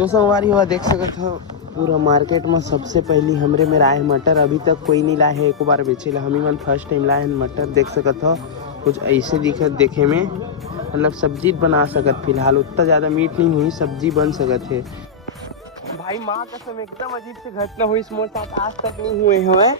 तो संगवारी हुआ देख सकत हो पूरा मार्केट में सबसे पहली हमरे में लाए मटर। अभी तक कोई नहीं लाए है, एक बार बेचे ला हमी मन फर्स्ट टाइम लाए हैं मटर। देख सकत हो कुछ ऐसे दिखत देखे में, मतलब सब्जी बना सकत। फिलहाल उतना ज़्यादा मीट नहीं हुई, सब्जी बन सकत है। भाई माँ कसम एकदम अजीब सी घटना हुई मोर साथ, आज तक नहीं हुए हुए।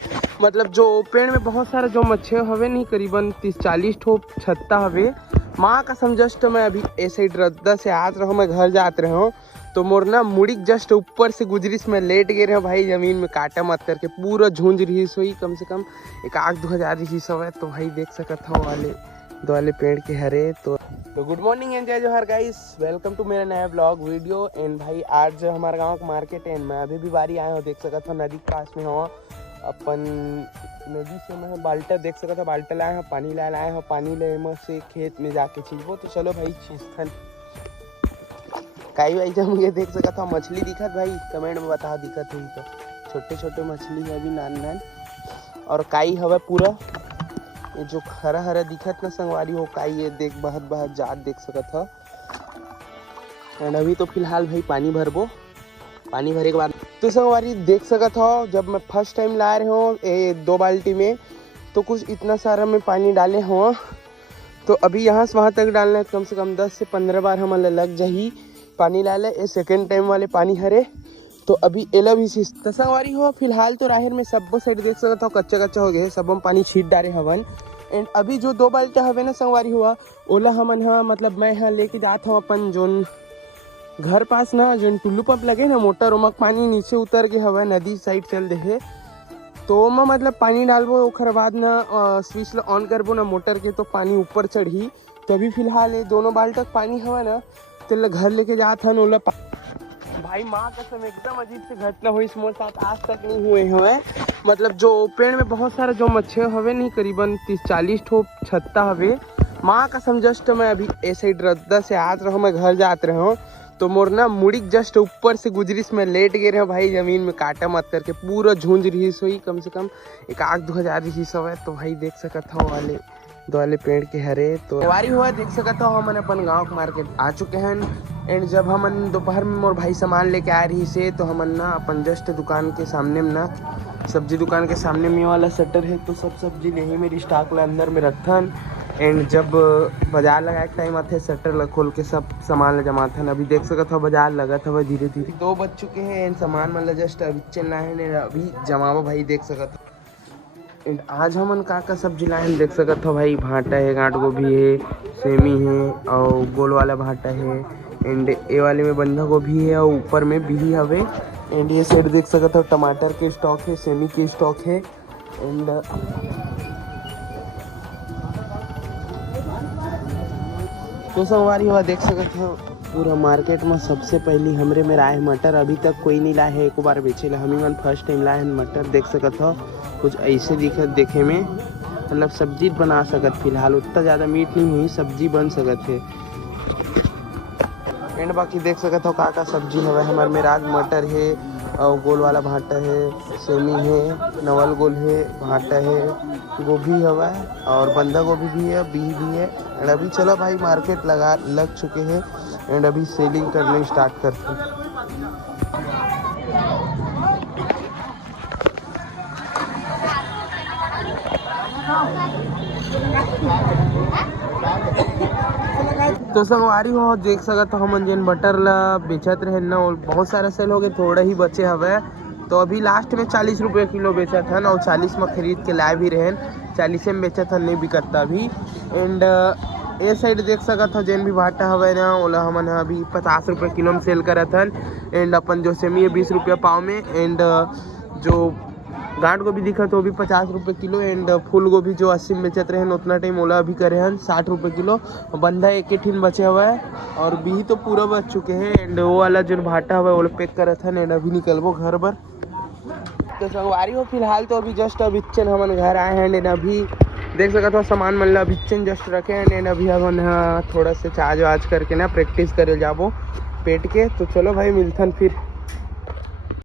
मतलब जो पेड़ में बहुत सारे जो मच्छे हवे नहीं, करीबन 30-40 ठो छत्ता हवे। माँ कसम जस्ट मैं अभी ऐसे ही रद्दा से आत रहो, मैं घर जात रहा हूँ तो मोर ना मुड़ी जस्ट ऊपर से गुजरिस में लेट गए रहे भाई जमीन में, काटा मत करके पूरा झुंझ रही हुई, कम से कम 1-2 हज़ार रही सब है। तो भाई देख सकत हो दो वाले पेड़ के हरे। तो गुड मॉर्निंग एंड जय जोहर गाइस, वेलकम टू मेरा नया ब्लॉग वीडियो। एंड भाई आज हमारे गांव का मार्केट है, मैं अभी भी बारी आया हूँ। देख सकत हो नदी के पास में हो अपन, नदी से मैं बाल्टा देख सकत हो, बाल्टा लाए हो, पानी लाए हो, पानी ले से खेत में जाके छींचबो। तो चलो भाई छींचथन काई भाई जब मुझे देख सकत हो मछली दिखत भाई, कमेंट में बताओ दिखत हुई तो। छोटे छोटे मछली है अभी नान और काई हवा पूरा ये जो हरा हरा दिखत ना संगवारी हो काई, ये देख बहुत बहुत जात देख सकत हो। एंड अभी तो फिलहाल भाई पानी भरबो, पानी भरे के बाद तो संगवारी देख सकत हो जब मैं फर्स्ट टाइम ला रहे हो 2 बाल्टी में तो कुछ इतना सारा में पानी डाले हो। तो अभी यहाँ से वहाँ तक डालना है, कम से कम 10 से 15 बार हमारे लग जाही पानी डाले। ये सेकेंड टाइम वाले पानी हरे तो अभी एला भी संगवारी हो। फिलहाल तो राहर में सब साइड देख सकता हो कच्चा कच्चा हो गए, सब हम पानी छीट डाले हवन। एंड अभी जो 2 बाल्टा हवे ना संगवारी हुआ ओला हमन हाँ मतलब मैं यहाँ लेके जात हूँ अपन जोन घर पास ना, जो टुल्लू पंप लगे ना मोटर, उमक पानी नीचे उतर के हवा नदी साइड चल दे तो मैं मतलब पानी डालबो, ओखर बाद ना स्विच ला ऑन करबो ना मोटर के तो पानी ऊपर चढ़ी। तो अभी फिलहाल ये दोनों बाल्टा पानी हवा ना तो घर लेके जात हन ओला। भाई माँ कसम एकदम अजीब सी घटना हुई मोर साथ, आज तक नहीं हुए हुए। मतलब जो पेड़ में बहुत सारे जो मच्छे हवे नहीं, करीबन 30-40 ठो छत्ता हवे। माँ कसम जस्ट मैं अभी ऐसे ही रद्दा से आत रहो, मैं घर जात रहा हूँ तो मोर ना मुड़ी जस्ट ऊपर से गुजरिस में लेट गए रहे भाई जमीन में, काटा मत करके पूरा झुंझ रही हुई, कम से कम 1-2 हज़ार रही सब है। तो भाई देख सकत हो दो वाले पेड़ के हरे। तो वारी हुआ देख सकत हो हमन अपन गाँव के मार्केट आ चुके हैं। एंड जब हमन दोपहर में मोर भाई सामान लेके आ रही से तो हमन ना अपन जस्ट दुकान के सामने में ना, सब्जी दुकान के सामने में वाला शटर है तो सब सब्जी नहीं मेरी स्टॉक ला अंदर में रखथन। एंड जब बाजार लगा के टाइम आते शटर ला खोल के सब सामान ला जमाथन। अभी देख सकत हो बाजार लगत हवा धीरे धीरे 2 बज चुके हैं। एंड सामान मतलब जस्ट अभी चलना है अभी जमावा भाई देख सकत हो। एंड आज हमन का सब्जी लाए हैं देख सकत हो भाई, भाटा है, गांठ गोभी है, सेमी है और गोल वाला भाटा है। एंड ए वाले में बंधा गोभी है और ऊपर में बिही हवे। एंड ये साइड देख सकते हो टमाटर के स्टॉक है, सेमी के स्टॉक है। एंड तो संगवारी हुआ देख सकते हो पूरा मार्केट में सबसे पहली हमरे में लाए मटर। अभी तक कोई नहीं लाए है, एक बार बेचे ला हमी मन फर्स्ट टाइम लाए हैं मटर। देख सकते हो कुछ ऐसे दिखत देखे में, मतलब सब्जी बना सकत। फिलहाल उतना ज़्यादा मीट नहीं हुई, सब्जी बन सकत है। एंड बाकी देख सकते हो का सब्जी है हमारे में, राज मटर है और गोल वाला भाटा है, सेमी है, नवल गोल है, भाटा है, गोभी हवा है और बंधा गोभी भी है, बीज भी है। एंड अभी चलो भाई मार्केट लग चुके हैं एंड अभी सेलिंग करने स्टार्ट करते हैं। तो संगवारी हो देख सकत हो हमन जेन बटर ला बेचत रहे ना बहुत सारा सेल हो गए, थोड़ा ही बचे हवे। तो अभी लास्ट में 40 रुपये किलो बेचत हन और 40 में खरीद के लाए भी रहे, 40 में बेचत हन, नहीं बिकता अभी। एंड ए साइड देख सकत हो जेन भी भाटा हवे ना ओला हमन अभी 50 रुपये किलो में सेल करत हन। एंड अपन जो सेमी है 20 रुपये पाव में। एंड जो गांठ गोभी दिखत वो भी 50 रुपये किलो। एंड फूल गोभी जो 80 में बेचत रहे उतना टाइम ओला अभी करे हैं 60 रुपये किलो। बंधा एक ठीन बचे हुआ है और बिही तो पूरा बच चुके हैं। एंड वो वाला जो भाटा हुआ है वो पैक करत है। एंड अभी निकलबो घर पर। तो संगवारी हो फिलहाल तो अभी जस्ट अभी हमन घर आए हैं। एंड अभी देख सकते हो सामान मन ला अभी जस्ट रखे हैं। एंड अभी हमन थोड़ा से चार्ज वार्ज करके ना प्रैक्टिस करे जाबो पेट के। तो चलो भाई मिलथन फिर।